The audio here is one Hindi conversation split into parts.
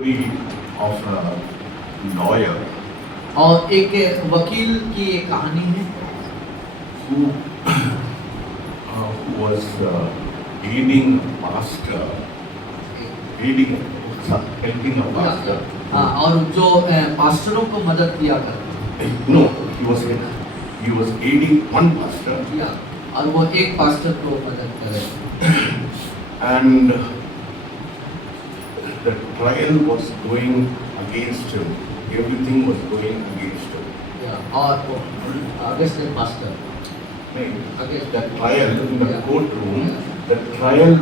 story of a lawyer और एक वकील की एक कहानी है who was aiding a pastor, aiding, helping a pastor. हाँ, और जो पास्टरों को मदद किया करता No, he was aiding one pastor, किया और वो एक पास्टर को मदद करे and the trial was going against him. Everything was going against him. और वो against pastor Right. The trial in the courtroom, the trial,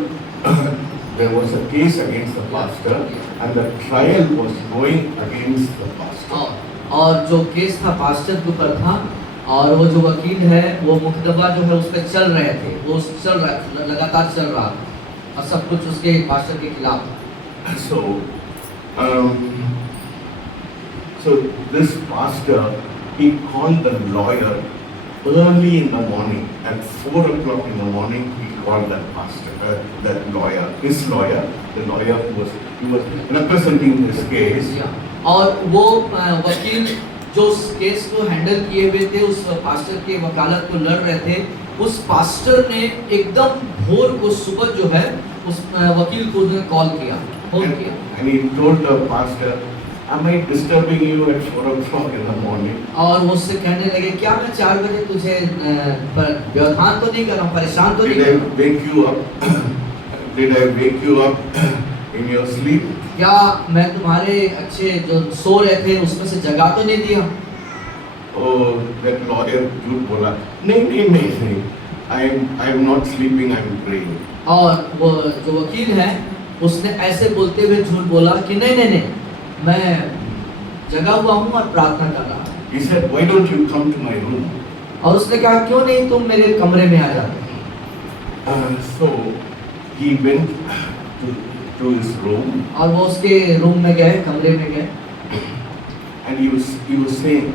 there was a case against the pastor, and the trial was going against the pastor. और जो केस था पास्टर के ऊपर था और वो जो वकील है वो मुकदमा जो है उस पर चल रहे थे, वो चल रहा लगातार चल रहा और सब कुछ उसके पास्टर के खिलाफ था। So this pastor, he called the lawyer early in the morning. At 4 o'clock in the morning, he called that pastor, that lawyer, his lawyer, the lawyer who was representing this case. और वो वकील जो उस केस को हैंडल किए हुए थे, उस पास्टर के वकालत को लड़ रहे थे, उस पास्टर ने एकदम भोर को सुबह जो है उस वकील को कॉल किया, फोन किया। And he told the pastor, "Am I disturbing you at 4 o'clock in the morning?" और वो उससे कहने लगे क्या मैं 4 बजे तुझे व्यवधान तो नहीं कर रहा हूँ, परेशान तो नहीं कर रहा हूँ? Did I wake you up? Did I wake you up in your sleep? क्या मैं तुम्हारे अच्छे जो सो रहे थे उसमें से जगा तो नहीं दिया? Oh, that lawyer झूठ बोला, नहीं, I am not sleeping, I am praying. और वो जो वकील है उसने ऐसे बोलते हुए झूठ बोला कि नहीं, मैं जगा हुआ हूँ और प्रार्थना कर रहा हूँ। He said, "Why don't you come to my room?" और उसने कहा क्यों नहीं तुम मेरे कमरे में आ जाते? So he went to his room, और वो उसके रूम में गए, कमरे में गए, and he was saying,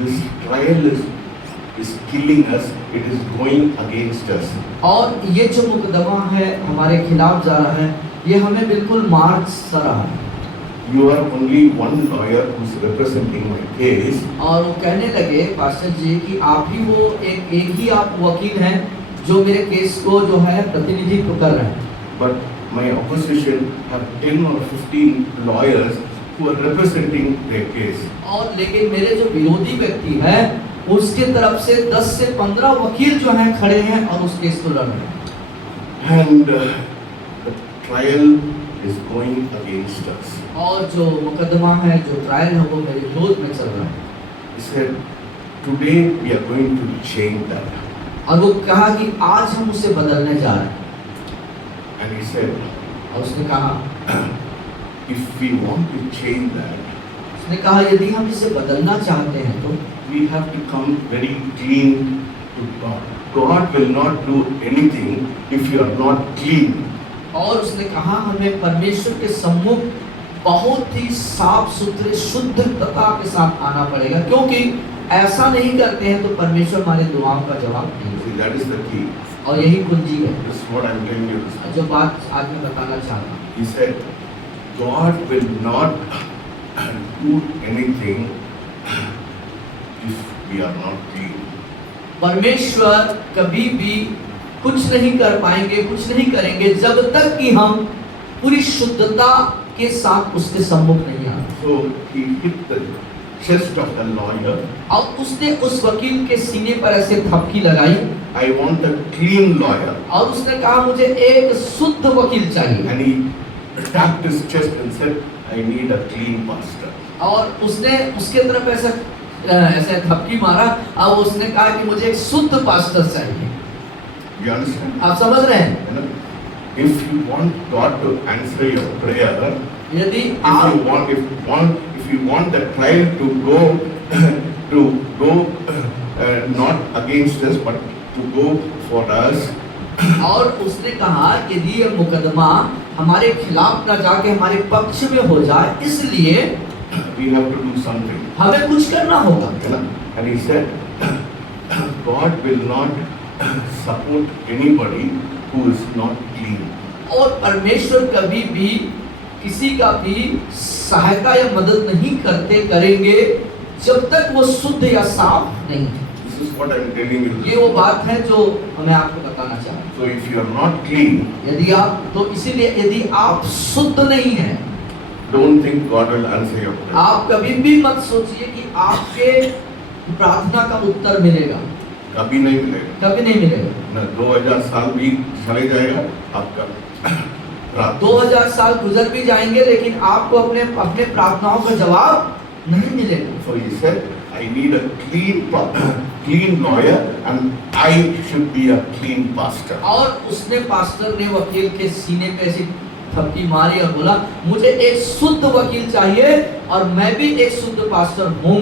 "This trial is killing us. It is going against us." और ये जो मुकदमा है हमारे खिलाफ जा रहा है, ये हमें बिल्कुल मार सा रहा है। You are only one lawyer who's representing my case. और वो कहने लगे पास्टर जी कि आप ही वो एक ही आप वकील हैं जो मेरे केस को जो है प्रतिनिधित्व कर रहे हैं। But my opposition have 10 or 15 lawyers who are representing their case. और लेकिन मेरे जो विरोधी व्यक्ति है उसके तरफ से 10 से 15 वकील जो हैं खड़े हैं और उस केस को लड़ रहे हैं। And the trial is going against us. और जो मुकदमा है, जो ट्रायल है वो मेरे विरोध में चल रहा है। He said, "Today we are going to change that." और वो कहा कि आज हम उसे बदलने जा रहे हैं। And he said, और उसने कहा "If we want to change that, उसने कहा यदि हम इसे बदलना चाहते हैं तो we have to come very clean to God. God will not do anything if you are not clean." और उसने कहा हमें परमेश्वर के सम्मुख बहुत ही साफ सुथरे शुद्धता के साथ आना पड़ेगा, क्योंकि ऐसा नहीं करते हैं तो परमेश्वर हमारे दुआओं का जवाब नहीं See, that is the key. देगा। और यही कुंजी है This is what I am telling you. जो बात आज मैं बताना चाहता हूँ। He said, God will not do anything if we are not clean. परमेश्वर कभी भी कुछ नहीं कर पाएंगे, कुछ नहीं करेंगे जब तक कि हम पूरी शुद्धता के साथ उसके सम्मुख नहीं आते। So he hit the chest of the lawyer. और उसने उस वकील के सीने पर ऐसे थपकी लगाई I want a clean lawyer. और उसने कहा मुझे एक शुद्ध वकील चाहिए। And he tapped his chest and said, "I need a clean pastor." और उसने उसके तरफ ऐसे थपकी मारा और उसने कहा कि मुझे एक शुद्ध पास्टर चाहिए। You understand? आप समझ रहे हैं? You know, if you want God to answer your prayer, यदि if आप you want the trial to go not against us but to go for us, और उसने कहा यदि ये मुकदमा हमारे खिलाफ न जाके हमारे पक्ष में हो जाए, इसलिए we have to do something. हमें कुछ करना होगा। You know? And he said, God will not support anybody who is not clean. और परमेश्वर कभी भी किसी का भी सहायता या मदद नहीं करेंगे जब तक वो शुद्ध या साफ नहीं है। This is what I am telling you. ये वो बात है जो मैं आपको बताना चाह रहा हूँ। So if you are not clean, यदि आप तो इसीलिए यदि आप शुद्ध नहीं हैं, don't think God will answer your prayer. आप कभी भी मत सोचिए कि आपके प्रार्थना का उत्तर मिलेगा। कभी नहीं मिलेगा। कभी नहीं मिलेगा। न 2000 साल भी चले जाएगा आपका प्रार्थना। 2000 साल गुजर भी जाएंगे लेकिन आपको अपने प्रार्थनाओं का जवाब नहीं मिलेगा। So he said, I need a clean lawyer and I should be a clean pastor. और उसने पास्टर ने वकील के सीने पे ऐसी थपकी मारी और बोला मुझे एक शुद्ध वकील चाहिए और मैं भी एक शुद्ध पास्टर हूँ।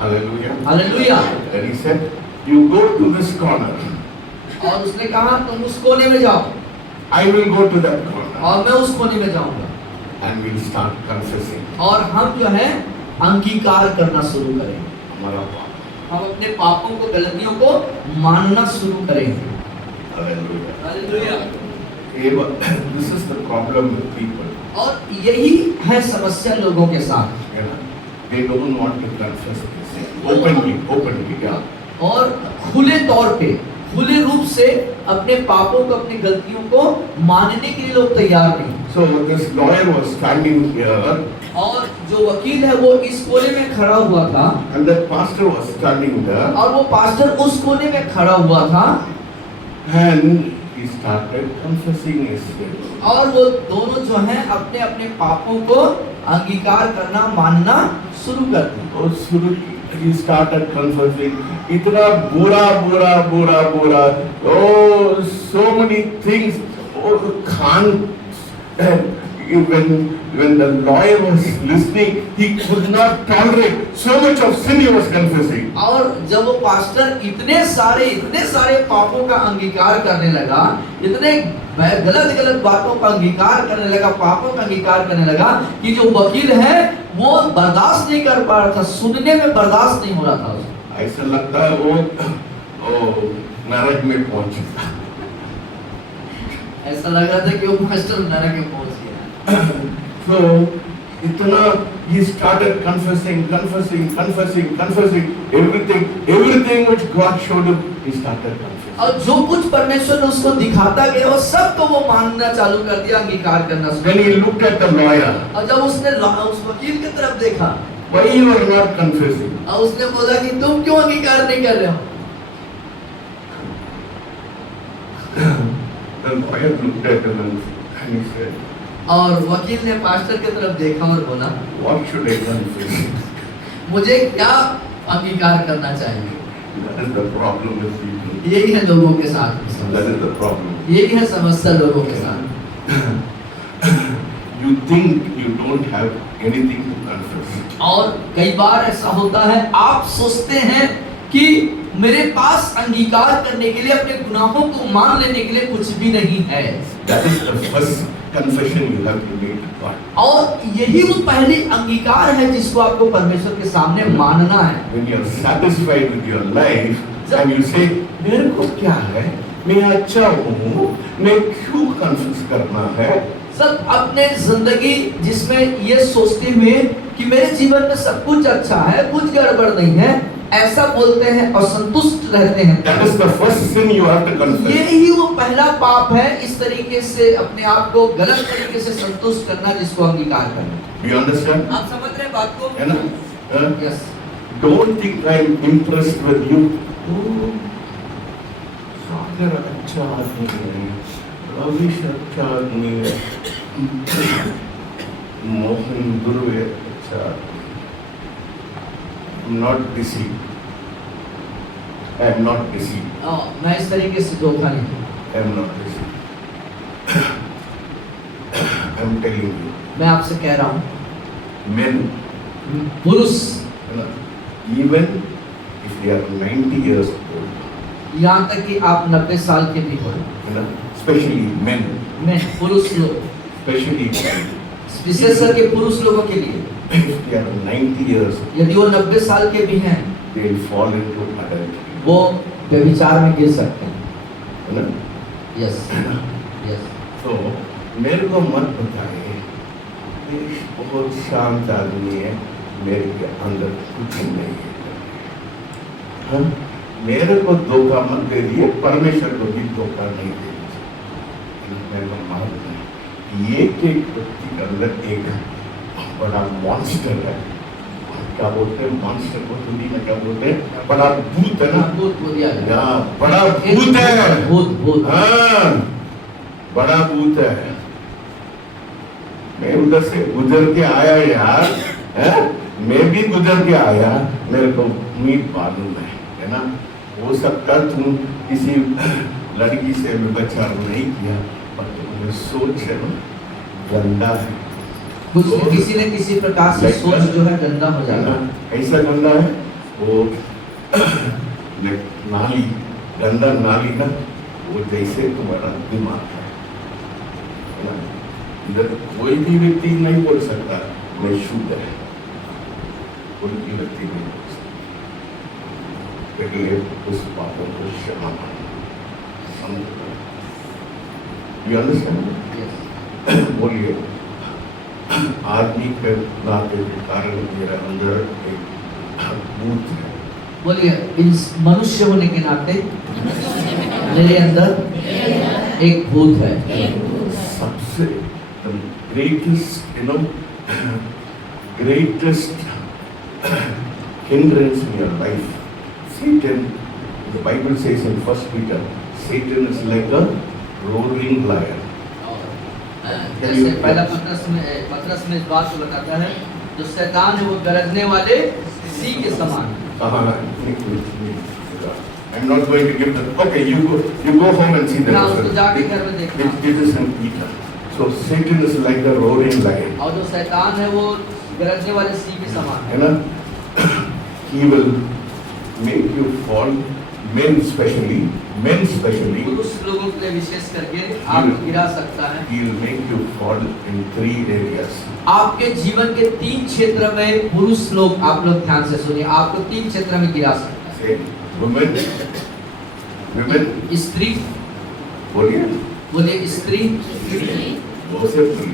Hallelujah. Hallelujah. And he said, you go to this corner. और उसने कहा तुम उस कोने में जाओ I will go to that corner. और मैं उस कोने में जाऊंगा And we'll start confessing. और हम जो है अंगीकार करना शुरू करेंगे। हमारा पाप। हम अपने पापों को गलतियों को मानना शुरू करेंगे। Hallelujah. Hallelujah. This is the problem with people. और यही है समस्या लोगों के साथ। You know, they don't want to confess this openly. Yeah. और खुले तौर पे खुले रूप से अपने पापों को अपनी गलतियों को मानने के लिए लोग तैयार नहीं। So this lawyer was standing here, और जो वकील है वो इस कोने में खड़ा हुआ था and the pastor was standing there, और वो पास्टर उस कोने में खड़ा हुआ था and he started confessing his sin. और वो दोनों जो हैं अपने अपने पापों को अंगीकार करना मानना शुरू कर दिया। और शुरू he started confessing इतना बुरा, oh so many things. Oh, when the lawyer was listening, he could not tolerate so much of sin he was confessing. और जब वो पास्टर इतने सारे पापों का अंगीकार करने लगा, इतने गलत बातों का अंगीकार करने लगा, पापों का अंगीकार करने लगा कि जो वकील है वो बर्दाश्त नहीं कर पा रहा था, सुनने में बर्दाश्त नहीं हो रहा था उसको। ऐसा लगता है वो नरक में पहुंच चुका। ऐसा लग रहा था कि वो पास्टर नरक में पहुंच गया। So इतना he started confessing everything which God showed him, he started confessing. और जो कुछ परमेश्वर ने उसको दिखाता गया वो सब को वो मानना चालू कर दिया, अंगीकार करना शुरू। When he looked at the lawyer, और जब उसने उस वकील की तरफ देखा, why you are not confessing? और उसने बोला कि तुम क्यों अंगीकार नहीं कर रहे हो? The lawyer looked at him and he said, और वकील ने पास्टर की तरफ देखा और बोला what should I confess? मुझे क्या अंगीकार करना चाहिए? That is the problem with people. यही है लोगों के साथ की That समस्या। is the problem. यही है समस्या लोगों के साथ। You think you don't have anything to confess. और कई बार ऐसा होता है, आप सोचते हैं कि मेरे पास अंगीकार करने के लिए, अपने गुनाहों को मान लेने के लिए कुछ भी नहीं है। That is the first confession you have to make to God. और यही वो पहली अंगीकार है जिसको आपको परमेश्वर के सामने मानना है। When you are satisfied with your life and you say, मेरे को क्या है, मैं अच्छा हूँ, मैं क्यों confess करना है? सब अपने जिंदगी जिसमें ये सोचते हुए कि मेरे जीवन में सब कुछ अच्छा है, कुछ गड़बड़ नहीं है, ऐसा बोलते हैं और संतुष्ट रहते हैं। That is the first sin you have to confess. यही वो पहला पाप है, इस तरीके से अपने आप को गलत तरीके से संतुष्ट करना, जिसको अंगीकार करना। Do you understand? आप समझ रहे हैं बात को? है ना? Yes. Don't think I am impressed with you. Oh, सागर अच्छा आदमी है, रविश अच्छा आदमी है, मोहन दुर्वे अच्छा। I'm not deceived. I am not deceived. मैं इस तरीके से धोखा नहीं दूँ। I am not deceived. I am telling you, मैं आपसे कह रहा हूँ, men, पुरुष you know, even if they are 90 years old, यहाँ तक कि आप 90 साल के भी हो, you know, especially men, पुरुष लोग, especially men, विशेष करके पुरुष लोगों के लिए, if they are 90 years old, यदि वो 90 साल के भी हैं, they will fall into adultery. वो व्यभिचार में गिर सकते हैं। You know? Yes, yes. So, मेरे को मत बताए राकेश बहुत शांत आदमी है, मेरे के अंदर कुछ नहीं है। हाँ? मेरे को धोखा मत दे दिए, परमेश्वर को भी धोखा नहीं दे दीजिए। मेरे को मालूम है एक व्यक्ति के अंदर एक बड़ा मॉन्स्टर है। क्या बोलते हैं मॉन्स्टर को हिंदी में क्या बोलते हैं? बड़ा भूत है ना, भूत बोल दिया गया। या बड़ा भूत है, भूत हाँ बड़ा भूत है। मैं उधर से गुजर के आया यार, है? मैं भी गुजर के आया, मेरे को उम्मीद मालूम है ना। हो सकता तुम किसी लड़की से व्यभिचार नहीं किया, पर तुम्हारी सोच है ना गंदा है। कुछ किसी न किसी प्रकार से सोच जो है गंदा हो जाएगा। ऐसा गंदा है वो नाली, गंदा नाली ना, वो जैसे तुम्हारा दिमाग है ना। इधर कोई भी व्यक्ति नहीं बोल सकता मैं शुद्ध है, कोई भी व्यक्ति नहीं बोल सकता। इसलिए उस बातों को क्षमा मांगो। You understand? बोलिए, आदमी के नाते के कारण मेरा अंदर एक भूत है। बोलिए, इस मनुष्य होने के नाते मेरे अंदर एक भूत है। सबसे greatest, greatest hindrance in your life, Satan. The Bible says in 1 Peter, Satan is like a roaring lion. जैसे पहला पत्रस में इस बात को बताता है, जो शैतान है वो गरजने वाले सिंह के समान। I'm not going to give the. Okay, you go home and see the. हाँ, उसको जाके घर में देखना। It is in Peter. So Satan is like a roaring lion. और जो शैतान है वो गरजने वाले सिंह के समान है ना। He will make you fall, men especially. पुरुष लोगों के लिए विशेष करके आपको गिरा सकता है। He will make you fall in 3 areas. आपके जीवन के 3 क्षेत्र में पुरुष लोग, आप लोग ध्यान से सुनिए, आपको 3 क्षेत्र में गिरा सकता है। Say, women, स्त्री, बोलिए स्त्री,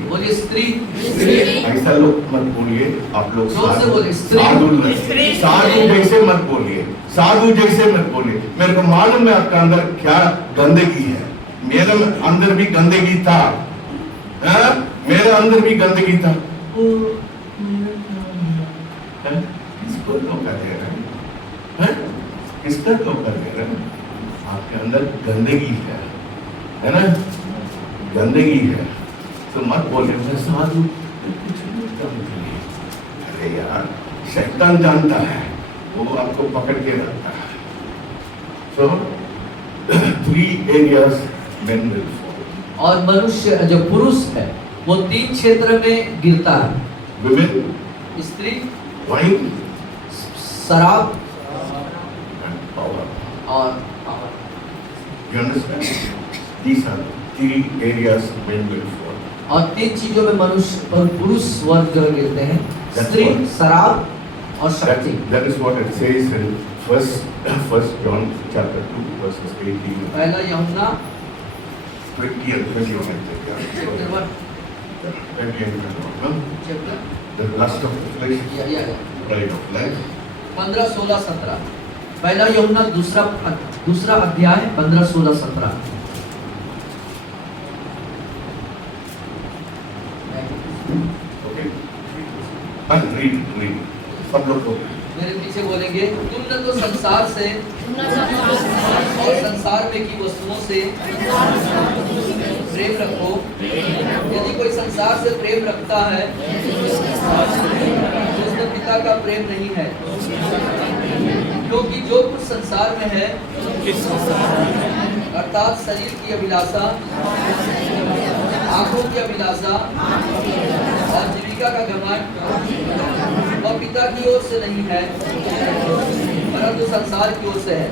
बोलिए स्त्री, ऐसा लोग मत बोलिए, आप लोग जोर से बोलिए, साधु जैसे मत बोलिए, साधु जैसे मत बोलिए। मेरे को मालूम है आपका अंदर क्या गंदगी है, मेरे अंदर भी गंदगी था, मेरे अंदर भी गंदगी था। किसको धोखा दे रहे हैं? किसका धोखा दे रहे हैं? आपके अंदर गंदगी है ना, गंदगी है। तो मत बोले मैं साधु, कुछ नहीं जानते। अरे यार, शैतान जानता है, वो आपको पकड़ के रखता है। So 3 areas men will fall. और मनुष्य जो पुरुष है वो 3 क्षेत्र में गिरता है। Women, स्त्री, wine, शराब and power. और You understand? These are 3 areas men will fall. और 3 चीजों में मनुष्य और पुरुष वर्ग जो गिरते हैं, स्त्री, शराब और शक्ति। That is what it says in First John chapter 2 verses 18. पहला यूहन्ना 20 and 21. chapter 1, chapter The lust of the flesh, pride of life. 15, 16, 17। पहला यूहन्ना दूसरा अध्याय 15, 16, 17। Okay. And read. सब लोग को मेरे पीछे बोलेंगे, तुम न तो संसार से और संसार में की वस्तुओं से प्रेम रखो। यदि कोई संसार से प्रेम रखता है तो उसमें पिता का प्रेम नहीं है, क्योंकि जो कुछ संसार में है अर्थात शरीर की अभिलाषा, आंखों की अभिलाषा और जीविका का घमंड और पिता की ओर से नहीं है, परंतु संसार की ओर से है।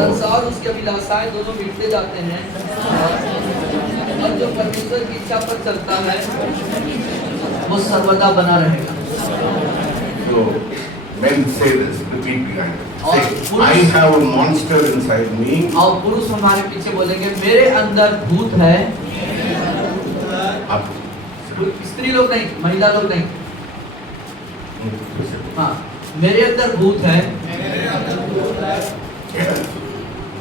संसार उसकी अभिलाषाएं दोनों मिटते जाते हैं, और जो परमेश्वर की इच्छा पर चलता है वो सर्वदा बना रहेगा। So men say this, repeat behind it. Say, I have a monster inside me. और पुरुष हमारे पीछे बोलेंगे, मेरे अंदर भूत है। आप स्त्री लोग नहीं, महिला लोग नहीं। हाँ, मेरे अंदर भूत है।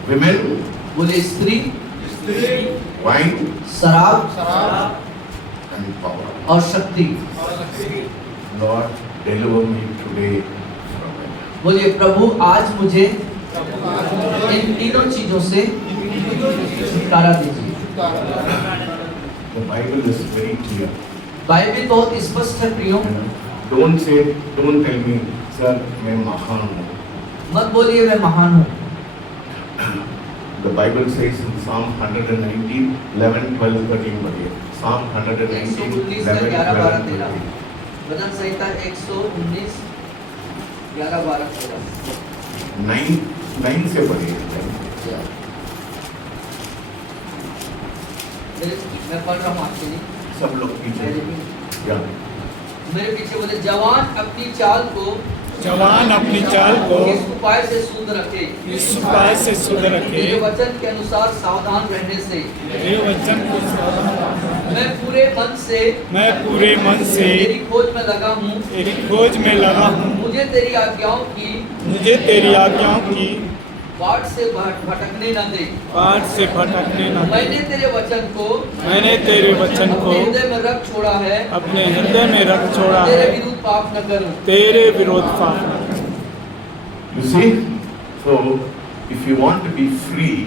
Women, बोले स्त्री, wine, शराब and power. और शक्ति। Lord, deliver me today from it. बोलिए प्रभु आज मुझे इन तीनों चीजों से छुटकारा दीजिए। The Bible is very clear. Bible बहुत स्पष्ट है प्रियो। Don't tell me, sir, मैं महान हूँ. मत बोलिए मैं महान हूँ। The Bible says in Psalm 119, 11, 12, 13 पढ़िए. Psalm 119, 119 11, 11, 12, 12, 13। 13. वचन संहिता 119 11, 12, 13। 9 से पढ़िए. मैं पढ़ रहा हूँ आपके लिए। सब लोग पीछे. Yeah. मेरे पीछे बोले जवान अपनी चाल को इस उपाय से शुद्ध रखे, मेरे वचन के अनुसार सावधान रहने से मैं पूरे मन से तेरी खोज में लगा हूँ। मुझे तेरी आज्ञाओं की बाट से भटकने न दे। मैंने तेरे वचन को अपने हृदय में रख छोड़ा है, तेरे विरुद्ध पाप न करूं। You see, so if you want to be free,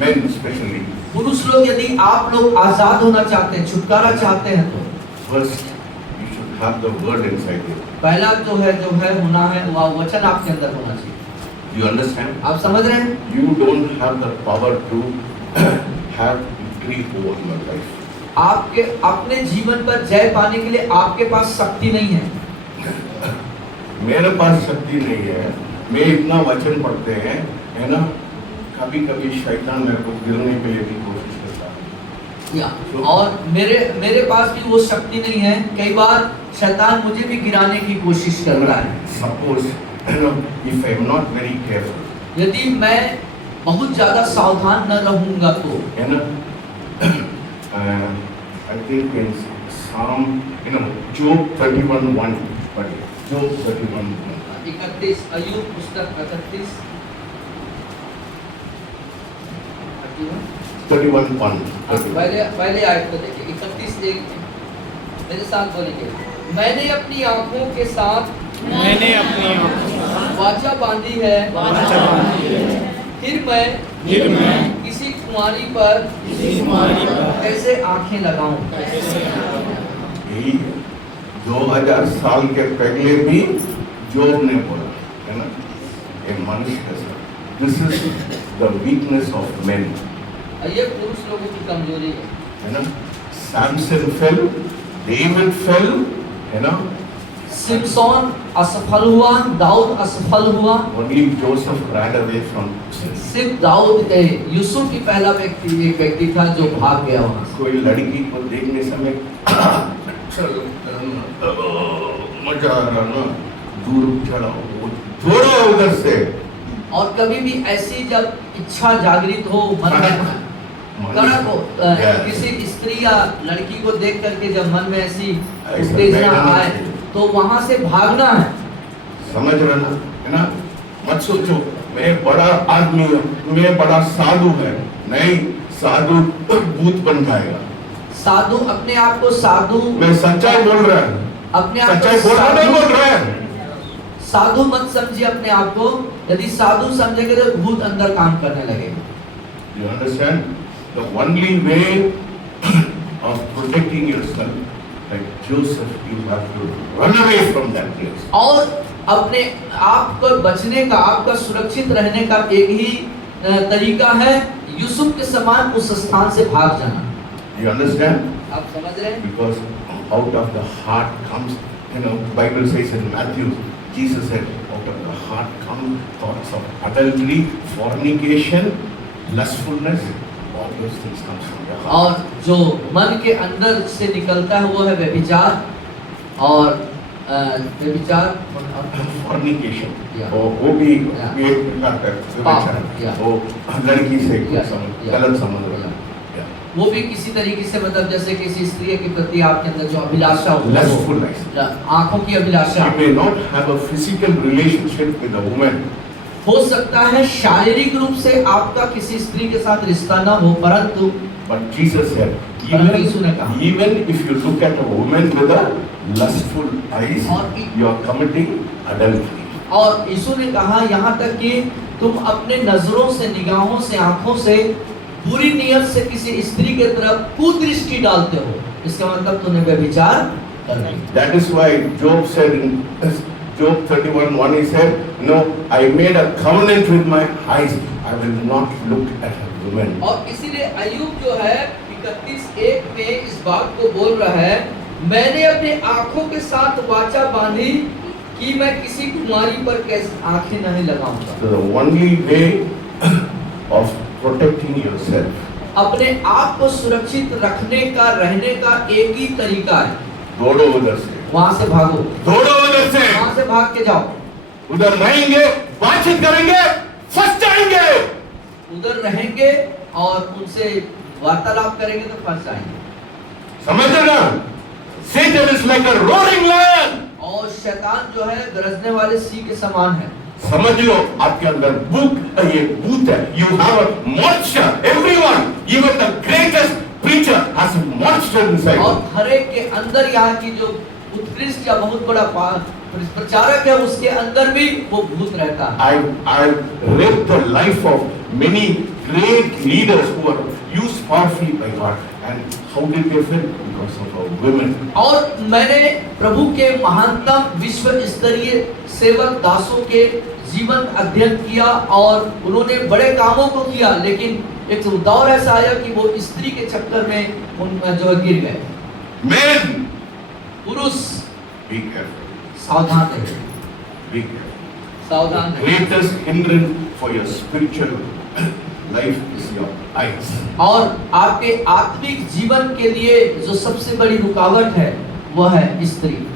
men especially, पुरुष लोग यदि आप लोग आजाद होना चाहते हैं, छुटकारा चाहते हैं तो first you should have the word inside you. पहला जो है होना है वह वचन आपके अंदर होना चाहिए। You understand? आप समझ रहे हैं? You don't have the power to have victory over your life. आपके अपने जीवन पर जय पाने के लिए आपके पास शक्ति नहीं है। मेरे पास शक्ति नहीं है। मैं इतना वचन पढ़ते हैं, है ना? कभी शैतान मेरे को गिरने के लिए भी कोशिश करता है। और मेरे पास भी वो शक्ति नहीं है। कई बार शैतान मुझे भी गिराने की कोशिश कर रहा है। Suppose if I am not very careful, यदि मैं बहुत ज्यादा सावधान न रहूंगा तो, है ना? I think in Psalm, Job 31:1, पढ़िए. Job 31:1. 31 अय्यूब पुस्तक 31 31:1. पहले आयत को देखिए। 31:1 मेरे साथ बोलिए। मैंने अपनी आंखों के साथ वाचा बांधी है, फिर मैं किसी कुंवारी पर कैसे आंखें लगाऊं। यही 2000 साल के पहले भी जोब ने बोला, है ना? ये मनुष्य है sir. This is the weakness of men. ये पुरुष लोगों की कमजोरी है ना? Samson fell, David fell, है ना? सिमसोन असफल हुआ, दाऊद असफल हुआ। Only Joseph ran away from sin. सिर्फ दाऊद यूसुफ ही पहला एक व्यक्ति था जो भाग गया वहां से। कोई लड़की को देखने समय चल मजा आ रहा ना, दूर चला थोड़ा उधर से। और कभी भी ऐसी जब इच्छा जागृत हो मन में, कड़क हो, किसी स्त्री या लड़की को देख करके जब मन में ऐसी उत्तेजना आए तो वहां से भागना है। समझ रहे ना, है ना? मत सोचो मैं बड़ा आदमी हूँ, मैं बड़ा साधु है। नहीं, साधु भूत बन जाएगा। साधु अपने आप को साधु, मैं सच्चाई बोल रहा हूँ, अपने आप सच्चाई बोल रहा है। साधु मत समझिए अपने आप को। यदि साधु समझेंगे तो भूत अंदर काम करने लगेगा। You understand? The only way of protecting yourself, like Joseph, you have to run away from that place. और अपने आप को बचने का, आपका सुरक्षित रहने का एक ही तरीका है यूसुफ के समान उस स्थान से भाग जाना। You understand? आप समझ रहे हैं? Because out of the heart comes, Bible says in Matthew, Jesus said, out of the heart come thoughts of adultery, fornication, lustfulness, all those things comes from your heart. और जो मन के अंदर से निकलता है वो है व्यभिचार और fornication. Yeah. वो भी एक प्रकार का व्यभिचार, वो लड़की से कुछ गलत संबंध। वो भी किसी तरीके से मतलब जैसे किसी स्त्री के प्रति आपके अंदर जो अभिलाषा हो, lustful eyes. आंखों की अभिलाषा, You may not have a physical relationship with a woman, हो सकता है शारीरिक रूप से आपका किसी स्त्री के साथ रिश्ता न हो, परंतु but Jesus said, परंतु यीशु ने कहा, even if you look at a woman with a lustful eyes, you are committing adultery. और यीशु ने कहा यहाँ तक कि तुम अपने नजरों से, निगाहों से, आंखों से बुरी नियत से किसी स्त्री के तरफ कुदृष्टि डालते हो, इसका मतलब तुमने व्यभिचार कर रही। That is why Job said in Job 31:1, he said, "No, I made a covenant with my eyes. I will not look at a woman." और इसीलिए अय्यूब जो है 31:1 में इस बात को बोल रहा है, मैंने अपने आंखों के साथ वाचा बांधी कि मैं किसी कुमारी पर कैसे आंखें नहीं लगाऊंगा। So the only way of protecting yourself, अपने आप को सुरक्षित रखने का, रहने का एक ही तरीका है, दौड़ो उधर से, वहां से भागो, दौड़ो उधर से, वहां से भाग के जाओ, उधर रहेंगे, बातचीत करेंगे, फंस जाएंगे। उधर रहेंगे और उनसे वार्तालाप करेंगे तो फंस जाएंगे। समझ रहे ना? Satan is like a roaring lion. और शैतान जो है गरजने वाले सिंह के समान है। समझ लो, आपके अंदर ये भूत है। You have a monster. Everyone, even the greatest preacher has a monster inside. और हर एक के अंदर यहाँ की जो उत्कृष्ट या बहुत बड़ा प्रचारक है, उसके अंदर भी वो भूत रहता है। I've read the life of many great leaders who are used powerfully by God, and how did they fail? Because of our women. और मैंने प्रभु के महानतम विश्व स्तरीय सेवक दासों के जीवन अध्ययन किया और उन्होंने बड़े कामों को किया, लेकिन एक दौर ऐसा आया कि वो स्त्री के चक्कर में उन जो गिर गए। Men, पुरुष be careful. सावधान रहे, Be careful. सावधान रहे। Greatest hindrance for your spiritual life is your eyes. और आपके आत्मिक जीवन के लिए जो सबसे बड़ी रुकावट है वो है स्त्री।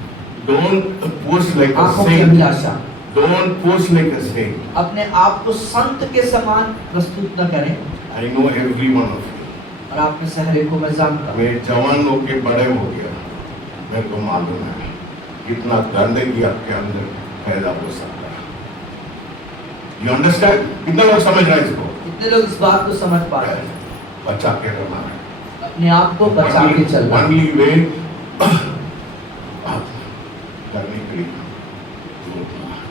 Don't pose like a आंखों की saint. Abhilasha. Don't pose like a saint. अपने आप को संत के समान प्रस्तुत न करें। I know every one of you. और आपके सहरे को मैं जानता हूँ। मैं जवान होके बड़े हो गया, मेरे को मालूम है कितना गंदगी आपके अंदर पैदा हो सकता है। You understand? कितने लोग समझ रहे हैं इसको? कितने लोग इस बात को समझ पा रहे हैं? बचा के रहना है। अपने आप को बचा के चलना। Only way करने के लिए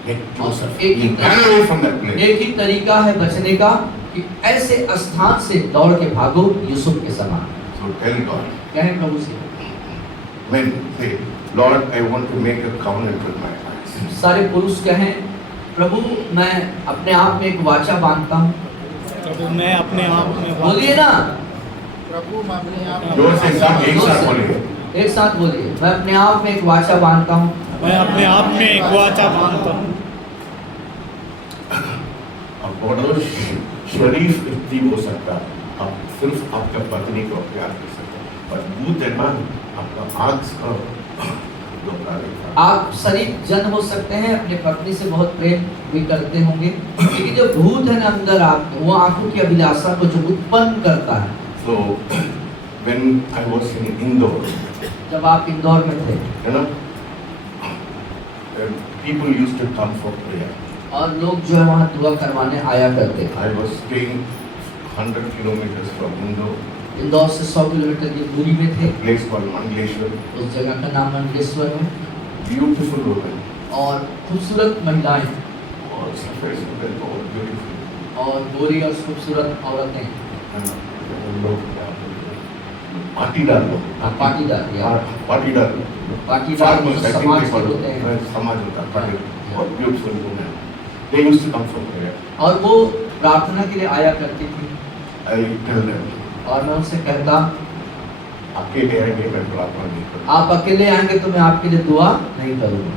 get yourself away from that place. एक ही तरीका है बचने का कि ऐसे स्थान से दौड़ के भागो यूसुफ के समान। So tell God, कहें प्रभु से, when say, Lord, I want to make a covenant with my eyes. सारे पुरुष कहें, प्रभु मैं अपने आप में एक वाचा बांधता हूँ। प्रभु मैं अपने आप में बोलिए ना, प्रभु मैं अपने आप में जोर से सब एक साथ बोलिए। एक साथ बोलिए, मैं अपने आप में एक वाचा बांधता हूँ। मैं अपने आप में एक वाचा बांधता हूँ। अब बड़ा शरीफ व्यक्ति हो सकता है, आप सिर्फ आपका पत्नी को प्यार कर सकते हैं, पर भूत है ना आपका आग का धोखा देता। आप शरीफ जन हो सकते हैं, अपने पत्नी से बहुत प्रेम भी करते होंगे, लेकिन जो भूत है ना अंदर आप, वो आंखों की अभिलाषा को जो उत्पन्न करता है। So when I was in Indore, जब आप इंदौर में थे, you know, people used to come for prayer. और लोग जो है वहाँ दुआ करवाने आया करते थे। I was staying 100 kilometers from Indore, Indore से 100 किलोमीटर की दूरी में थे। a place called Mangleshwar. उस जगह का नाम मंडलेश्वर है। Beautiful woman. और खूबसूरत महिलाएं और सफेद सफेद बहुत beautiful. और गोरी और खूबसूरत औरतें, लोग पाटीदार लोग, पाटीदार या Patidar Patidar Farmers, I think समाज they के call होते हैं। it, समाज होता है, पाटीदार, बहुत beautiful woman. They used to come for prayer. और वो प्रार्थना के लिए आया करती थी। I tell them, और मैं उनसे कहता, अकेले आएंगे मैं प्रार्थना नहीं करूँगा। आप अकेले आएंगे तो मैं आपके लिए दुआ नहीं करूँगा।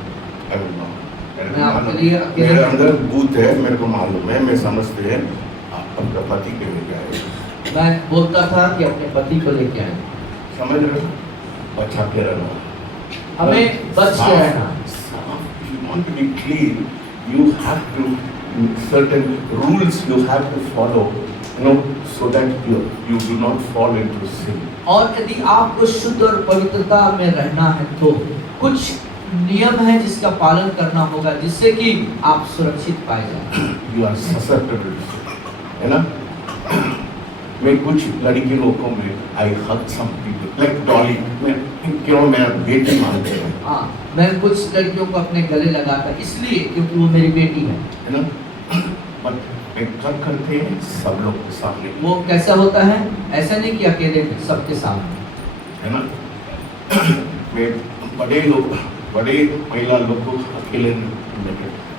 I will not. मैं आपके लिए अकेले- मेरे अंदर भूत है, मेरे को मालूम है, मैं समझते हैं आप अपने पति के लेके आए। मैं बोलता था कि अपने पति को लेके आए। समझ रहे हो? बचा के रहना, हमें बच के रहना। If you want to be clean, you have to certain rules you have to follow you know, so that you do not fall into sin. और यदि आपको शुद्ध और पवित्रता में रहना है तो कुछ नियम है जिसका पालन करना होगा जिससे कि आप सुरक्षित पाए जाए। You are susceptible, है ना? मैं कुछ लड़की लोगों में I hug some people, like Dolly, मैं क्यों मेरा बेटी मानते हैं, हाँ, मैं कुछ लड़कियों को अपने गले लगाता इसलिए क्योंकि वो मेरी बेटी है ना? पर मैं कब करते हैं सब लोग के सामने, वो कैसा होता है, ऐसा नहीं कि अकेले में, सबके सामने, है ना? मैं बड़े महिला लोग को अकेले नहीं,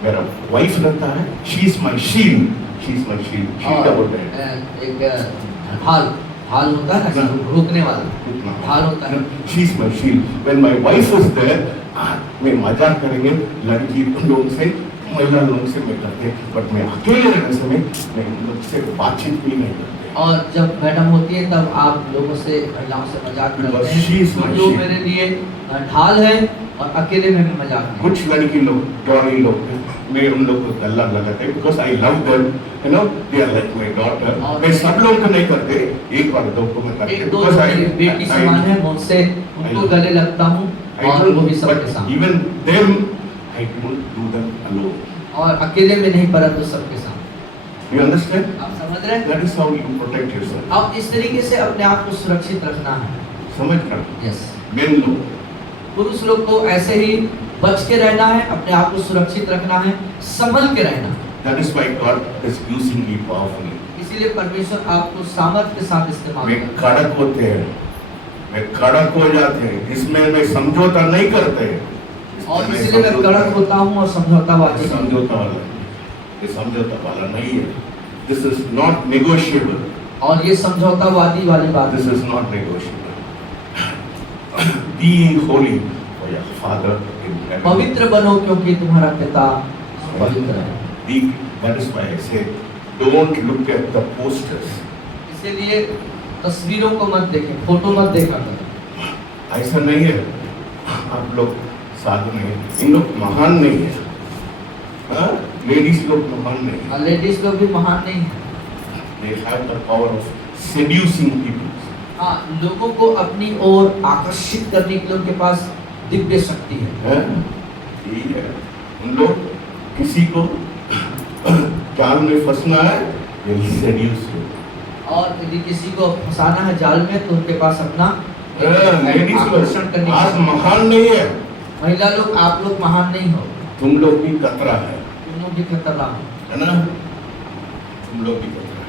मेरा वाइफ रहता है, she is my shield, क्या बोलते हैं? एक ढाल होता है ना, रोकने वाला ढाल होता है। She is my shield. When my wife is there, मैं मजाक करेंगे लड़की लोग से, महिला लोग से मैं करते, बट मैं अकेले रहने समय मैं उन लोग से बातचीत भी नहीं करते। और जब मैडम होती है तब आप लोगों से, महिलाओं से मजाक करते हैं, जो मेरे लिए ढाल है, और अकेले में भी मजाक नहीं। कुछ लड़की लोग, डॉली लोग, मैं उन लोग को गल्ला लगाते हैं, because I love them, you know, they are like my daughter. मैं सब लोग को नहीं करते, एक बार दो को मैं करते, एक दो मेरी बेटी समान है, मैं उनसे उनको गले लगता हूँ, और वो भी सबके सामने। Even them, I don't do them alone. और अकेले में नहीं, परंतु सबके सामने। You understand? आप समझ रहे हैं? That is how you protect yourself. अब इस तरीके से अपने आप को सुरक्षित रखना है। समझ कर? यस। Men लोग, पुरुष लोग को ऐसे ही बच के रहना है, अपने आप को सुरक्षित रखना है, संभल के रहना है। that is why God is using me powerfully. इसीलिए परमेश्वर आपको सामर्थ्य के साथ इस्तेमाल मैं करता है। कड़क होते हैं, मैं कड़क हो जाते हैं, इसमें मैं समझौता नहीं करते, और इसीलिए मैं कड़क होता हूँ और समझौतावादी हूँ। समझौता वाला, ये समझौता वाला नहीं है। This is not negotiable. और ये समझौतावादी वाली बात This है। is not negotiable. Be holy for your Father in heaven. पवित्र बनो क्योंकि तुम्हारा पिता पवित्र है। Be, that is why I say, don't look at the posters. इसीलिए तस्वीरों को मत देखें, फोटो मत देखा करो। ऐसा नहीं है, आप लोग साधु नहीं, इन लोग महान नहीं है, हाँ? लेडीज लोग महान नहीं है। और लेडीज लोग भी महान नहीं है। They have the power of seducing people. हाँ, लोगों को अपनी ओर आकर्षित करने के लिए उनके पास दिव्य शक्ति है। हैं? यही है, उन लोग किसी को जाल में फंसना है, they will seduce you. और यदि किसी को फंसाना है जाल में तो उनके पास अपना लेडीज आकर्षण लोग करने आप की, महान नहीं है, महिला लोग आप लोग महान नहीं हो, तुम लोग भी कतरा है, तुम लोग भी खतरनाक हो। है ना? तुम लोग भी कतरा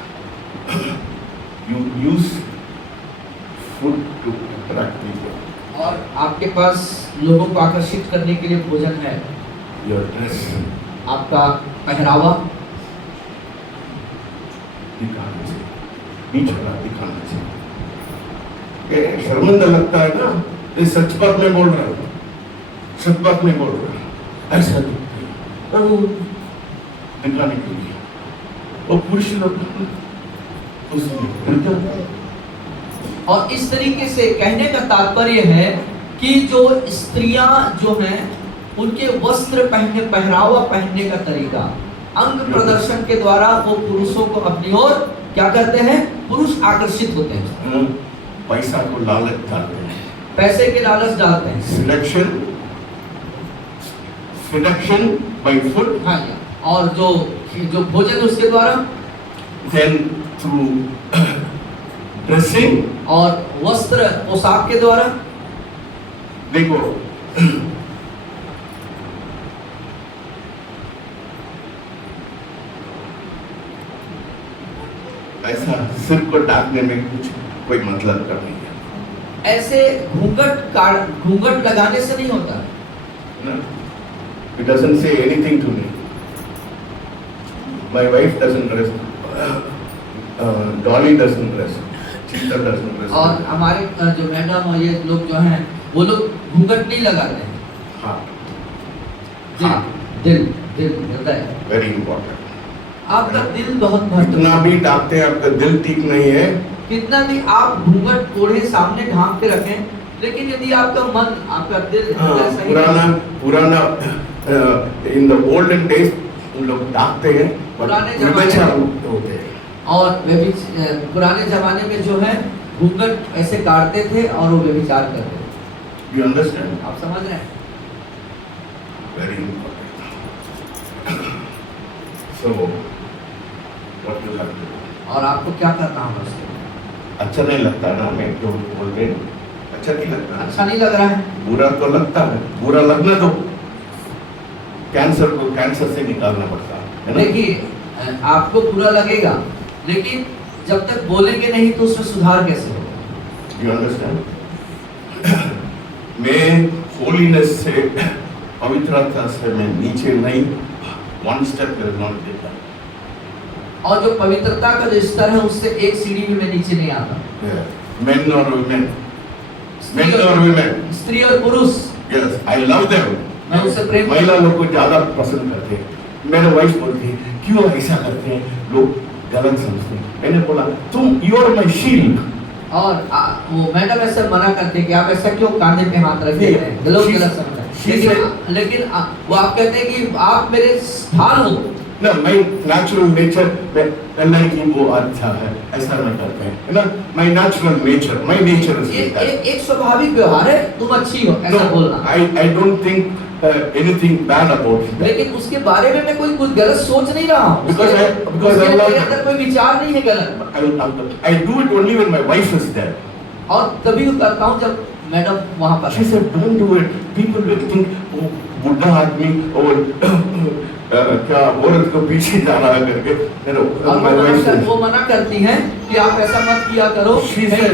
है। You use food to attract people. और आपके पास लोगों को आकर्षित करने के लिए भोजन है, Your dress आपका पहरावा दिखाना चाहिए, बीच वाला दिखाना चाहिए। ये शर्मिंदा लगता है ना, ये सच बात में बोल रहा हूँ, सच बात में बोल रहा हूँ, ऐसा दिखता है, दिखाने के लिए। और पुरुष लोग उसमें और इस तरीके से कहने का तात्पर्य है कि जो स्त्रियां जो हैं उनके वस्त्र पहनने, पहरावा पहनने का तरीका, अंग प्रदर्शन के द्वारा वो पुरुषों को अपनी ओर क्या करते हैं, पुरुष आकर्षित होते हैं, पैसा को लालच डालते हैं, पैसे के लालच डालते हैं। seduction by food, हाँ, और जो भोजन उसके द्वारा, then through dressing, और वस्त्र पोशाक के द्वारा। देखो ऐसा सिर को ढकने में कोई मतलब का नहीं है। ऐसे घूंघट लगाने से नहीं होता। It doesn't say anything to me. My wife doesn't dress. Dolly doesn't dress. Chitra doesn't dress. और हमारे जो मैडम और ये लोग जो हैं वो लोग घूंघट नहीं लगाते हैं। हाँ, दिल हृदय very important. आपका दिल बहुत महत्वपूर्ण कितना है। भी ढकते हैं, आपका दिल ठीक नहीं है। कितना भी आप घूंघट ओढ़े सामने ढांक के रखें, लेकिन यदि आपका मन, आपका दिल सही पुराना in the olden days उन लोग ढकते हैं, पुराने व्यभिचार मुक्त होते हैं। और पुराने जमाने में जो है घूंघट ऐसे काटते थे और वो व्यभिचार करते थे। You understand? आप समझ रहे हैं? Very important. So, what you have to do? और आपको क्या करना होगा उसके? अच्छा नहीं लगता ना, मैं जो बोल रहे हूँ, अच्छा नहीं लगता। अच्छा नहीं लग रहा है? बुरा तो लगता है, बुरा लगना दो। कैंसर को कैंसर से निकालना पड़ता है ना? देखिए आपको बुरा लगेगा, लेकिन जब तक बोलेंगे नहीं तो उसमें सुधार कैसे होगा? You understand? मैं होलीनेस से, पवित्रता से मैं नीचे नहीं, one step will not get that. और जो पवित्रता का जो स्तर है उससे एक सीढ़ी भी मैं नीचे नहीं आता। Men or women, men or women, स्त्री और पुरुष, yes, I love them. मैं उससे प्रेम महिला लोग को ज्यादा पसंद करते हैं। मेरे वाइफ बोलती है क्यों ऐसा करते हैं लोग, गलत समझते हैं। मैंने बोला तुम यू आर माई शील्ड। और वो मैडम ऐसे मना करते कि आप ऐसा क्यों कांधे पे हाथ रखे हुए हैं, लोग गलत समझते हैं। लेकिन वो आप कहते हैं कि आप मेरे ढाल हो। ना माय नेचुरल नेचर नहीं कि वो अच्छा है, ऐसा नहीं करते हैं ना। My natural nature, my nature is एक स्वाभाविक व्यवहार है, तुम अच्छी हो ऐसा बोलना। I don't think anything bad about it. लेकिन उसके बारे में मैं कोई कुछ गलत सोच नहीं रहा हूँ। Because मेरे अंदर कोई विचार नहीं है गलत। I do it only when my wife is there. और तभी करता हूँ जब मैडम वहाँ पर। She said, don't do it. People will think, oh, बुढ़ा आदमी और क्या औरत को पीछे जा रहा है करके। और वो मना करती हैं कि आप ऐसा मत किया करो,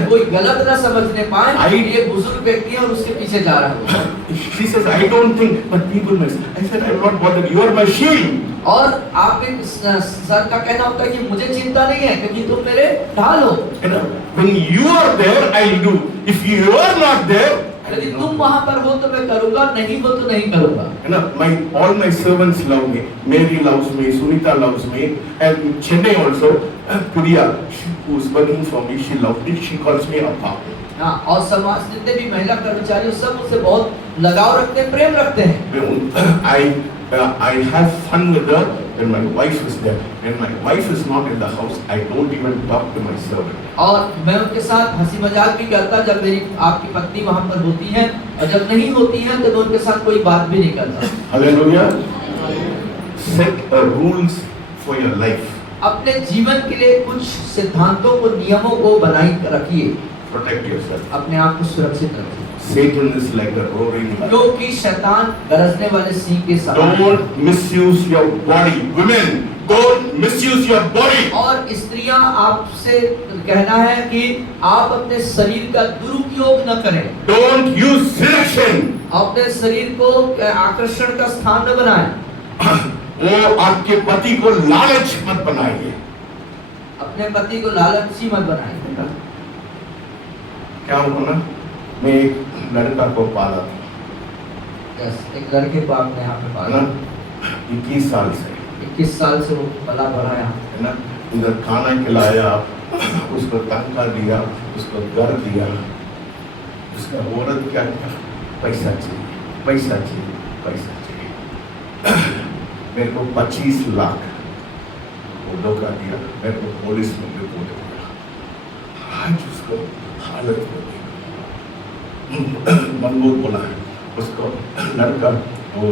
कोई गलत ना समझने पाए ये बुजुर्ग व्यक्ति है और उसके पीछे जा रहा है। She says, I don't think, but people may. I said, I'm not bothered. You are my shield. और आपके सर का कहना होता है कि मुझे चिंता नहीं है क्योंकि तुम मेरे ढाल हो। When you are there, I'll do. If you are not there, यदि तुम वहाँ पर हो तो मैं करूँगा, नहीं हो तो नहीं करूँगा। All my servants love me. Mary loves me. Sunita loves me. And Chennai also, Priya, who is working for me, she loves me. She calls me Appa. हाँ, और समाज जितने भी महिला कर्मचारी सब मुझसे बहुत लगाव रखते हैं, प्रेम रखते हैं। I have fun with her when my wife is there. When my wife is not in the house, I don't even talk to my servant. और मैं उनके साथ हंसी मजाक भी करता जब मेरी आपकी पत्नी वहाँ पर होती है, और जब नहीं होती है तो मैं उनके साथ कोई बात भी नहीं करता। Hallelujah. Set rules for your life. अपने जीवन के लिए कुछ सिद्धांतों को, नियमों को बनाए रखिए। Protect yourself. अपने आप को सुरक्षित रखिए। Satan is like a roaring lion. क्योंकि शैतान गरजने वाले सिंह के समान। Don't misuse your body. Women, don't misuse your body. और स्त्रियां आपसे कहना है कि आप अपने शरीर का दुरुपयोग न करें। Don't use seduction. अपने शरीर को आकर्षण का स्थान न बनाएं। वो आपके पति को लालच मत बनाइए। अपने पति को लालची मत बनाइए। क्या हुआ ना, मैं एक लड़का को पाला था। एक लड़के को आपने यहाँ पे पाला 21 साल से। 21 साल से वो पला बढ़ाया है ना। इधर खाना खिलाया, उसको तनख्वाह दिया, उसको घर दिया। उसका औरत क्या किया, पैसा चाहिए, पैसा चाहिए, पैसा चाहिए। मेरे को 25 लाख वो धोखा दिया। मेरे को पुलिस में रिपोर्ट किया। आज उसको हालत हो गई। मनमोहन बोला है उसको, लड़का वो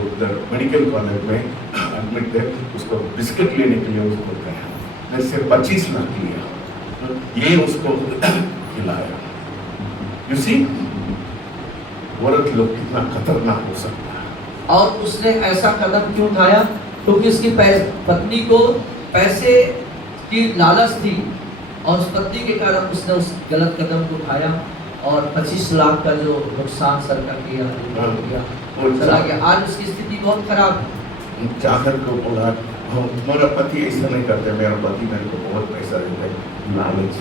मेडिकल कॉलेज में एडमिट है, उसको बिस्किट लेने के लिए उसको गया, मेरे से 25 लाख लिया, ये उसको खिलाया। You see, औरत लोग कितना खतरनाक हो सकता है। और उसने ऐसा कदम क्यों उठाया? क्योंकि उसकी पत्नी को पैसे की लालच थी और उस पत्नी के कारण उसने उस गलत कदम को उठाया और 25 लाख का जो नुकसान सरकार किया चला गया। आज उसकी स्थिति बहुत खराब है। चाहत को बोला, मेरा पति ऐसा नहीं करते, मेरा पति मेरे को बहुत पैसा देता है, लालच।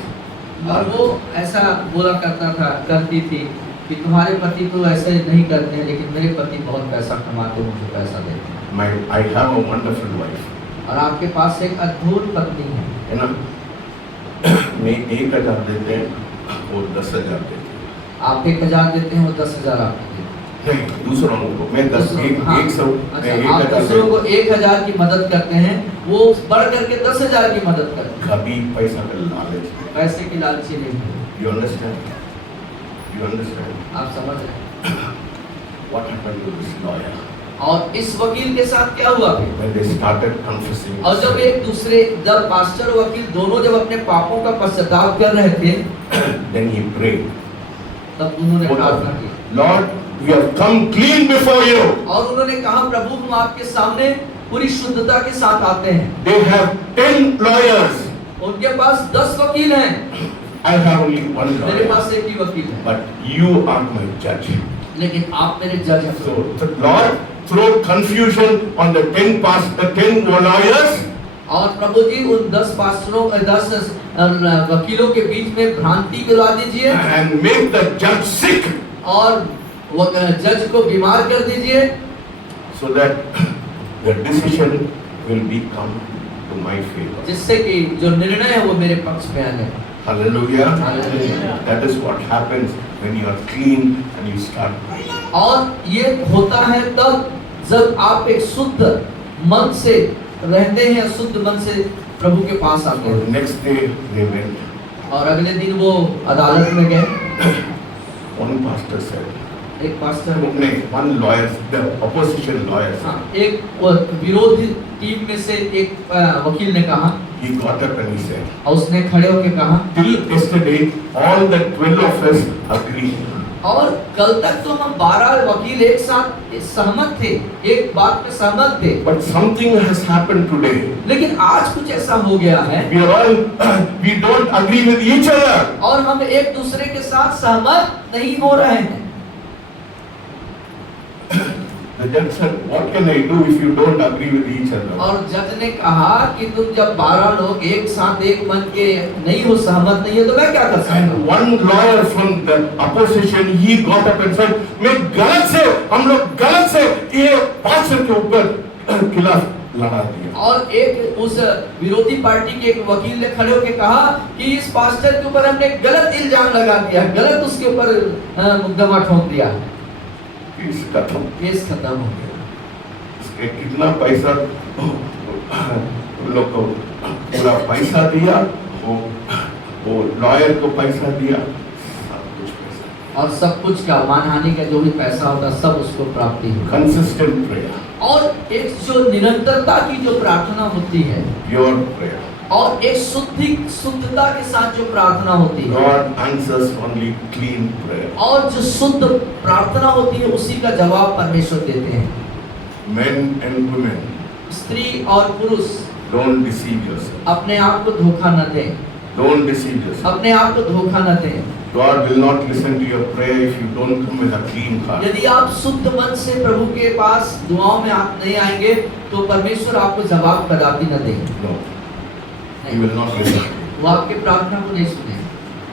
और वो ऐसा बोला करती थी कि तुम्हारे पति तो ऐसे नहीं करते हैं, लेकिन मेरे पति बहुत पैसा कमाते, मुझे पैसा देते हैं। I have a wonderful wife. और आपके पास एक अद्भुत पत्नी है ना। मैं 1,000 देते हैं, वो 10,000 देते हैं। आप 1,000 देते हैं, वो 10,000 आपको देते हैं। नहीं, दूसरों को मैं 10 हाँ, एक सौ अच्छा, आप दूसरों को 1000 की मदद करते हैं, वो बढ़ करके 10,000 की मदद करते हैं। कभी पैसा का लालच नहीं। पैसे की लालची नहीं है। You understand? You understand? आप समझ रहे हैं? What happened to this lawyer? और इस वकील के साथ क्या हुआ फिर? When they started confessing, और जब पास्टर और वकील दोनों जब अपने पापों का पश्चाताप कर रहे थे, then he prayed, तब उन्होंने प्रार्थना की Lord, we have come clean before you. और उन्होंने कहा, प्रभु हम आपके सामने पूरी शुद्धता के साथ आते हैं। They have 10 lawyers. उनके पास 10 वकील हैं, I have only one मेरे lawyer. पास एक ही वकील है, But you are my judge. लेकिन आप मेरे जज हैं। So, Lord, throw confusion on the 10 lawyers. और प्रभु जी उन 10 पास्टरों 10 वकीलों के बीच में भ्रांति गिरा दीजिए And make the judge sick, और जज को बीमार कर दीजिए, so that the decision will become to my favor. जिससे कि जो निर्णय है वो मेरे पक्ष में आ जाए। Hallelujah. Hallelujah. That is what happens when you are clean and you start praying. और ये होता है तब जब आप एक शुद्ध मन से रहते हैं, शुद्ध मन से प्रभु के पास आते So हैं। the next day they went. और अगले दिन वो अदालत में गए। One pastor said, एक pastor one lawyer, the opposition lawyer, हाँ, एक विरोधी टीम में से एक वकील ने कहा, he got up and he said, और उसने खड़े होकर कहा, till yesterday all the 12 of us agreed. और कल तक तो हम 12 वकील एक साथ सहमत थे, एक बात में सहमत थे, But something has happened today. लेकिन आज कुछ ऐसा हो गया है We are all, we don't agree with each other. और हम एक दूसरे के साथ सहमत नहीं हो रहे हैं। The judge said, what can I do if you don't agree with each other? और जज ने कहा कि तुम जब 12 लोग एक साथ एक मन के नहीं हो, सहमत नहीं है, तो मैं क्या कर सकता And हूँ? one lawyer from the opposition, he got up and said, मैं गलत से, हम लोग गलत से ये पास्टर के ऊपर खिलाफ लड़ा दिया। और एक उस विरोधी पार्टी के एक वकील ने खड़े होकर कहा कि इस पास्टर के ऊपर हमने गलत इल्जाम लगा दिया, गलत उसके ऊपर मुकदमा ठोक दिया, केस खत्म। केस खत्म हो गया। इसके कितना पैसा उन लोग को पूरा पैसा दिया, वो लॉयर को पैसा दिया, सब कुछ पैसा। और सब कुछ का मानहानि का जो भी पैसा होता सब उसको प्राप्ति हुई। Consistent prayer, और एक जो निरंतरता की जो प्रार्थना होती है pure prayer. और एक शुद्धता के साथ जो प्रार्थना होती है, God answers only clean prayer. और जो शुद्ध प्रार्थना होती है उसी का जवाब परमेश्वर देते हैं। Men and women, स्त्री और पुरुष don't deceive yourself. अपने आप को धोखा न दें, Don't deceive yourself. अपने आप को धोखा न दें। God will not listen to your prayer if you don't come with a clean heart. यदि आप शुद्ध मन से प्रभु के पास दुआओं में आप नहीं आएंगे तो परमेश्वर आपको जवाब कदापि न देंगे। No, He will not listen. वो आपकी प्रार्थना को नहीं सुनेंगे।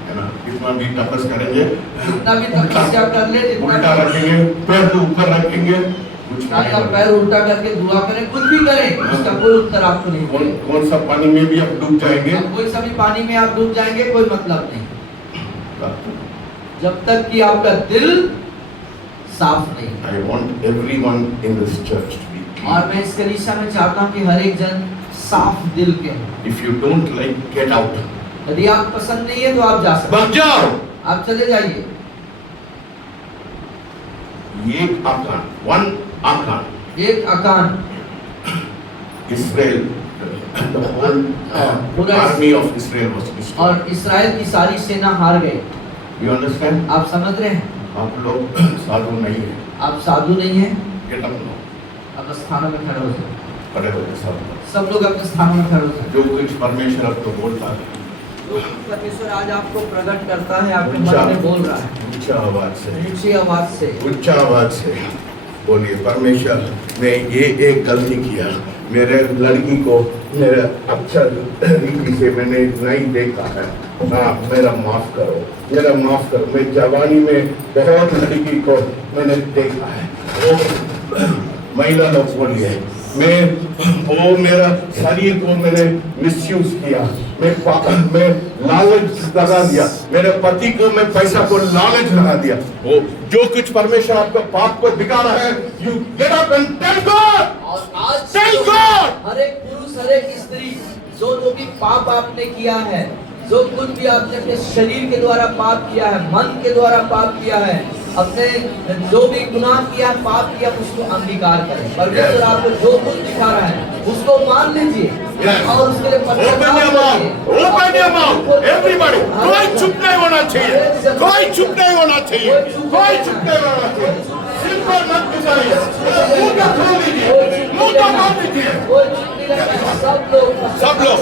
है ना? कितना भी तपस करेंगे, जितना भी तपस्या कर ले, उल्टा रखेंगे, पैर तो ऊपर रखेंगे, कुछ चाहे नहीं आप होगा। पैर उल्टा करके दुआ करें, कुछ भी करें, उसका कोई उत्तर आपको नहीं मिलेगा। कौन सा पानी में भी आप डूब जाएंगे, अब कोई सा भी पानी में आप डूब जाएंगे, कोई मतलब नहीं, जब तक कि आपका दिल साफ नहीं। I want everyone in this church to be और clean. मैं इस कलीसिया में चाहता हूँ कि हर एक जन साफ दिल के हों। If you don't like, get out. यदि आप पसंद नहीं है तो आप जा सकते भाग जाओ। हैं, आप चले जाइए। एक आकान, one आकान, एक अकान Israel, the whole army of Israel was destroyed. और इस्राएल की सारी सेना हार गई। You understand? आप समझ रहे हैं? आप लोग साधु नहीं है। आप साधु नहीं हैं, Get up now. आप स्थानों में खड़े हो जाए। खड़े हो जाओ सब। सब लोग अपने स्थानों में खड़े हो जाए। जो कुछ परमेश्वर आपको बोलता है, तो परमेश्वर आज आपको प्रकट करता है, आपके ऊंचा मन में बोल रहा है, ऊंचा आवाज से, ऊंची आवाज से। उच्च आवाज से बोलिए, परमेश्वर मैं ये एक गलती किया, मेरे लड़की को मेरा अच्छा रीति से मैंने नहीं देखा है, हाँ मेरा माफ करो, मेरा माफ करो। मैं जवानी में बहुत लड़की को मैंने देखा है, वो महिला लोग बोलिए वो मेरा शरीर को मैंने मिसयूज किया, मैं लालच लगा दिया, मेरे पति को मैं पैसा को लालच लगा दिया। वो जो कुछ परमेश्वर आपको पाप को दिखा रहा है, you get up and tell God. और आज Thank God! हर एक पुरुष, हर एक स्त्री, जो भी पाप आपने किया है, जो कुछ भी आपने अपने शरीर के द्वारा पाप किया है, मन के द्वारा पाप किया है, अपने जो भी गुनाह किया, पाप किया, उसको अंगीकार करें। परमेश्वर आपको जो कुछ दिखा रहा है उसको मान लीजिए और उसके लिए Open your mouth, everybody. कोई चुप नहीं होना चाहिए, कोई चुप नहीं होना चाहिए, कोई चुप नहीं होना चाहिए। सिर पर मत गुजारिए, मुंह का खोल दीजिए, मुंह का खोल दीजिए। सब लोग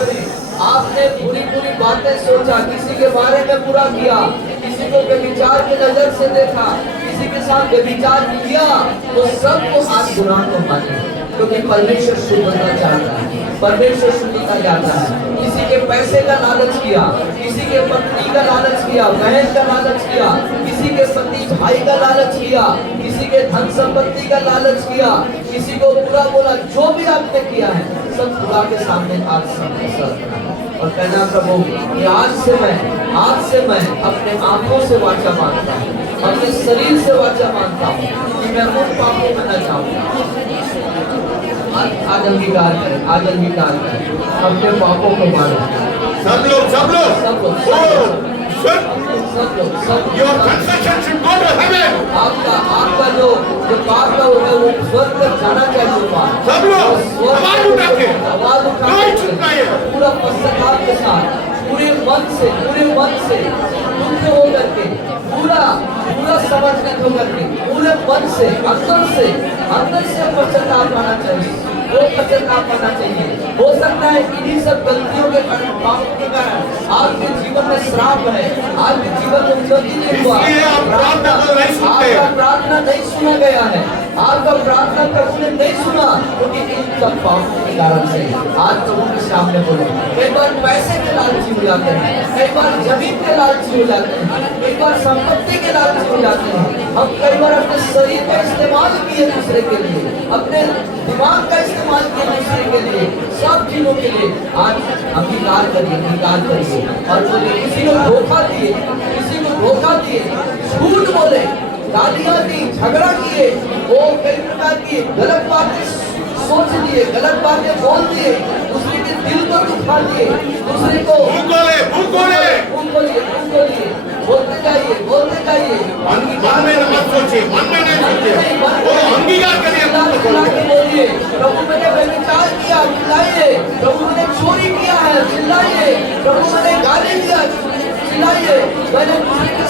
आपने बुरी बुरी बातें सोचा, किसी के बारे में बुरा किया, किसी को व्यभिचार की नजर से देखा, किसी के साथ व्यभिचार किया, तो सबको आज गुनाह को माने, क्योंकि परमेश्वर शुद्धता चाहता है, परमेश्वर शुद्धता चाहता है। किसी के पैसे का लालच किया, किसी के पत्नी का लालच किया, बहन का लालच किया, किसी के पति भाई का लालच किया, किसी के धन संपत्ति का लालच किया, किसी को बुरा बोला, जो भी आपने किया है सब खुदा के सामने आज सब और कहना प्रभु कि आज से मैं अपने आंखों से वाचा मानता हूँ, अपने शरीर से वाचा मानता हूँ कि मैं उन पापों में न जाऊँ। आज अंगीकार करें, आज अंगीकार करें, अपने पापों को मानो। सब लोग Your confession should go to heaven. आपका जो पाप है वो स्वर्ग तक जाना चाहिए। सब लोग आवाज उठा के, कोई चुप नहीं है, पूरा पश्चाताप के साथ, पूरे मन से दुख होकर के, पूरा समर्पित होकर के, पूरे मन से अंदर से पश्चाताप आना चाहिए, वो पश्चाताप आना चाहिए। हो सकता है इन्हीं सब गलतियों के कारण, पापों के कारण आपके जीवन में श्राप है, आपके जीवन में उन्नति नहीं हुआ, आपका प्रार्थना नहीं सुना गया है, आपका प्रार्थना प्रभु ने नहीं सुना, क्योंकि इन सब पापों के कारण से। आज प्रभु के सामने बोलो। कई बार पैसे के लालची हो जाते हैं, कई बार जमीन के लालची हो जाते हैं, कई बार संपत्ति के लालची हो जाते हैं। हम कई बार अपने शरीर का इस्तेमाल किए दूसरे के लिए, अपने दिमाग का इस्तेमाल किए दूसरे के लिए, सब चीजों के लिए। आज अंगीकार करिए और बोले किसी को धोखा दिए, झूठ बोले, गालियां दी, झगड़ा किए, वो कई प्रकार की गलत बातें सोच लिए, गलत बातें बोल दिए, दूसरे के दिल को दुखा दिए, दूसरे को बोलते जाइए। मन में मत सोचिए, मन में नहीं सोचिए, वो अंगीकार करिए। प्रभु मैंने व्यभिचार किया, चिल्लाइए। प्रभु मैंने चोरी किया है, चिल्लाइए। प्रभु मैंने गाली दिया, चिल्लाइए। मैंने दूसरे के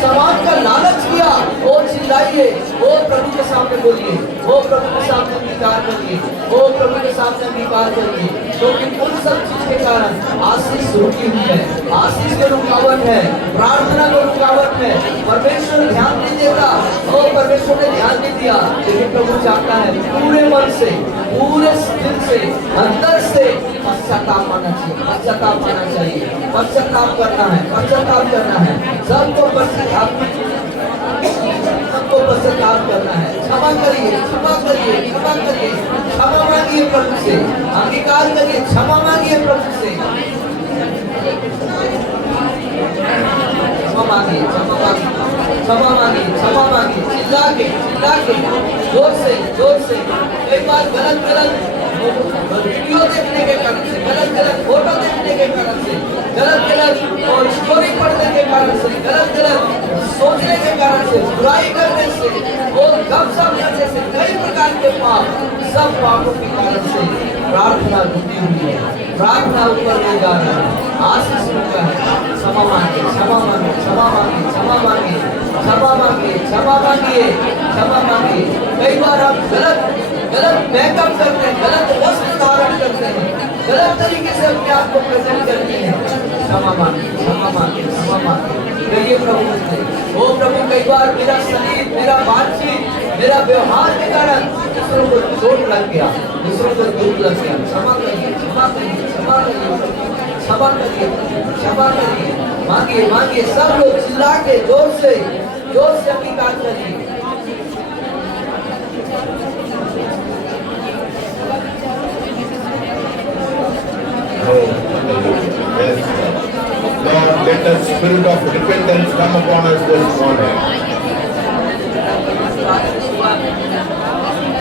सामान का लालच किया, वो चिल्लाइए। वो प्रभु के सामने बोलिए, वो प्रभु के सामने अंगीकार करिए, वो प्रभु के सामने अंगीकार करिए। क्योंकि उन सब चीज के कारण आशीष रुकी हुई है, आशीष में रुकावट है, प्रार्थना में रुकावट है। परमेश्वर ध्यान नहीं देता, और परमेश्वर ने ध्यान नहीं दिया, लेकिन प्रभु चाहता है पूरे मन से, पूरे दिल से, अंदर से पश्चाताप आना चाहिए, पश्चाताप करना है। सबको पश्चाताप करना है। क्षमा करिए, क्षमा मांगिए प्रभु से, अंगीकार करिए, क्षमा मांगिए प्रभु से, क्षमा मांगिए, चिल्ला के, जोर से। कई बार गलत वीडियो देखने के कारण से, गलत फोटो देखने के कारण से, गलत और स्टोरी पढ़ने के कारण से, गलत सोचने के कारण से, बुराई करने से और गपशप करने से, कई प्रकार के पाप, सब पापों के कारण से प्रार्थना रुकी हुई है, प्रार्थना ऊपर नहीं जा रहा है, आशीष रुका है। क्षमा मांगिए। कई बार आप गलत मेकअप करते हैं, गलत वस्त्र धारण करते हैं, गलत तरीके से अपने आप को प्रेजेंट करते हैं। क्षमा मांगिए। कहिए प्रभु से, ओ प्रभु कई बार मेरा शरीर, मेरा बातचीत, मेरा व्यवहार के कारण दूसरों को चोट लग गया, दूसरों को दुख लग गया। क्षमा करिए। मांगिए। सब लोग चिल्ला के जोर से अंगीकार करिए। the spirit of repentance come upon us this morning.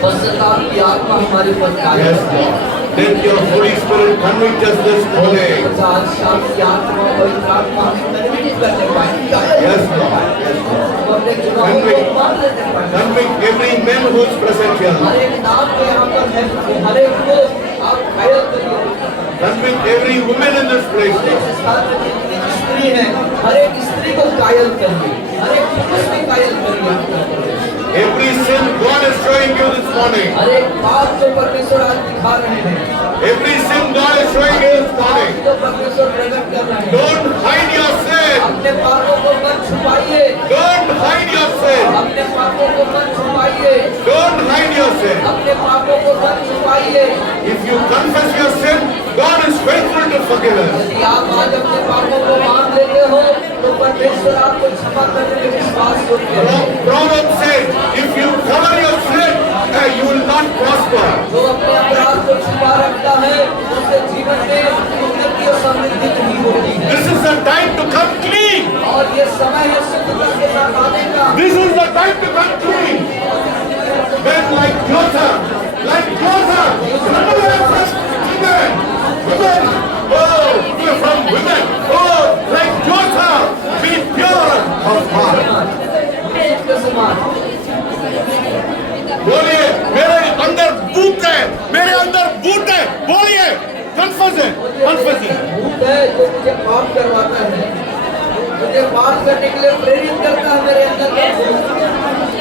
पश्चाताप की आत्मा हमारे ऊपर कार्य Yes, Lord. Let your Holy Spirit convict us this morning. आज शाम की आत्मा पवित्र आत्मा हमें कन्विक्ट करने पाए Yes, Lord. Yes, Lord. हम अपने गुनाहों को मान लेने पाए Convict every man who is present here. हर एक नाम जो यहाँ पर है हर एक को आप घायल करिए Convict every woman in this place. हर एक Lord. स्थान में जितनी स्त्री है हर एक स्त्री को घायल करिए हर एक पुरुष को घायल करिए Every sin God is showing you this morning. हर एक बात जो परमेश्वर आज दिखा रहे हैं Every sin God is showing you this morning. जो परमेश्वर प्रकट कर रहे हैं Don't hide your sin. अपने पापों को मत छुपाइए Don't hide your sin. अपने पापों को मत छुपाइए Don't hide your sin. अपने पापों को मत छुपाइए If you confess your sin, God is faithful to forgive us. यदि आप आज अपने पापों को मान लेते हो तो परमेश्वर आपको क्षमा करने में विश्वास करते हैं Proverbs says, if you cover your sin, you will not prosper. जो अपने अपराध को छुपा रखता है उसके जीवन में उन्नति और समृद्धि नहीं होती है This is the time to come clean. और ये समय है शुद्धता के साथ आने का This is the time to come clean. Men like Joseph, run away from women. Women, oh, from women, oh, like Joseph, be pure of heart. के समान बोलिए, मेरे अंदर भूत है, बोलिए, confess it. भूत है जो मुझे पाप करवाता है मुझे पाप करने के लिए प्रेरित करता है मेरे अंदर का भूत